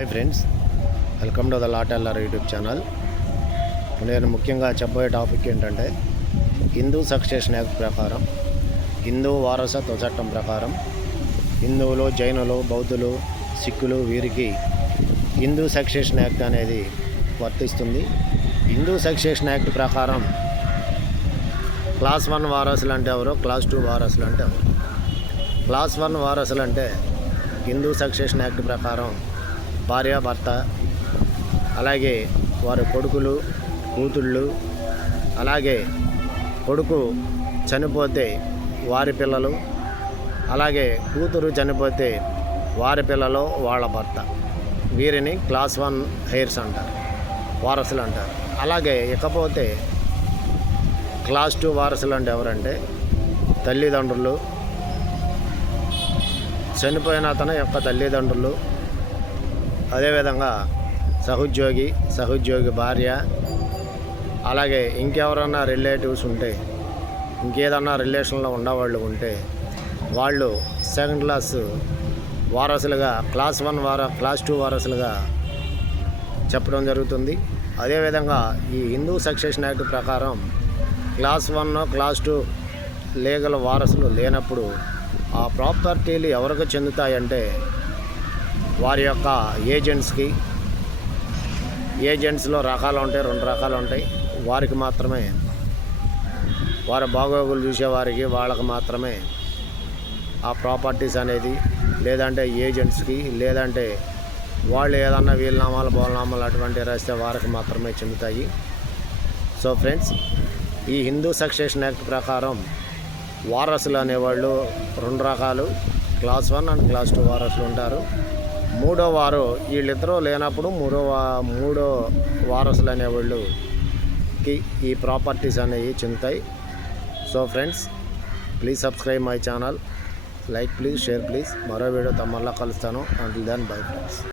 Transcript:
Hi friends, welcome to the law teller YouTube channel. నేను ముఖ్యంగా చెప్పబోయే టాపిక్ ఏంటంటే హిందూ సక్సెషన్ యాక్ట్ ప్రకారం, హిందూ వారసత్వ చట్టం ప్రకారం హిందువులు, జైనులు, బౌద్ధులు, సిక్కులు వీరికి హిందూ సక్సెషన్ యాక్ట్ అనేది వర్తిస్తుంది. హిందూ సక్సెషన్ యాక్ట్ ప్రకారం క్లాస్ 1 వారసులు అంటే ఎవరు, క్లాస్ 2 వారసులు అంటే ఎవరు? క్లాస్ 1 వారసులు అంటే హిందూ సక్సెషన్ యాక్ట్ ప్రకారం భార్యాభర్త, అలాగే వారి కొడుకులు, కూతుళ్ళు, అలాగే కొడుకు చనిపోతే వారి పిల్లలు, అలాగే కూతురు చనిపోతే వారి పిల్లలు, వాళ్ళ భర్త, వీరిని క్లాస్ 1 హెయిర్స్ అంటారు, వారసులు అంటారు. అలాగే ఇకపోతే క్లాస్ 2 వారసులు అంటే ఎవరంటే తల్లిదండ్రులు, చనిపోయిన అతని యొక్క తల్లిదండ్రులు, అదేవిధంగా సహోద్యోగి భార్య, అలాగే ఇంకెవరన్నా రిలేటివ్స్ ఉంటే, ఇంకేదన్నా రిలేషన్లో ఉన్నవాళ్ళు ఉంటే వాళ్ళు సెకండ్ క్లాస్ వారసులుగా, క్లాస్ 2 వారసులుగా చెప్పడం జరుగుతుంది. అదేవిధంగా ఈ హిందూ సక్సెషన్ యాక్ట్ ప్రకారం క్లాస్ 1, క్లాస్ 2 లీగల్ వారసులు లేనప్పుడు ఆ ప్రాపర్టీలు ఎవరికి చెందుతాయంటే వారి యొక్క ఏజెంట్స్కి. ఏజెంట్స్లో రకాలు ఉంటాయి, 2 రకాలు ఉంటాయి. వారికి మాత్రమే, వారి బాగోగులు చూసేవారికి వాళ్ళకి మాత్రమే ఆ ప్రాపర్టీస్ అనేది, లేదంటే ఏజెంట్స్కి, లేదంటే వాళ్ళు ఏదన్నా వీలునామాలు, బోల్నామాలు అటువంటి రాస్తే వారికి మాత్రమే చెందుతాయి. సో ఫ్రెండ్స్, ఈ హిందూ సక్సెషన్ యాక్ట్ ప్రకారం వారసులు అనేవాళ్ళు 2 రకాలు, క్లాస్ 1 అండ్ క్లాస్ 2 వారసులు ఉంటారు. మూడో వారు వీళ్ళిద్దరూ లేనప్పుడు మూడో వారసులు అనేవాళ్ళుకి ఈ ప్రాపర్టీస్ అనేవి చెందుతాయి. So friends, please subscribe my channel, like please, share please. మరో వీడియోతో మళ్ళీ కలుస్తాను. Until then bye friends.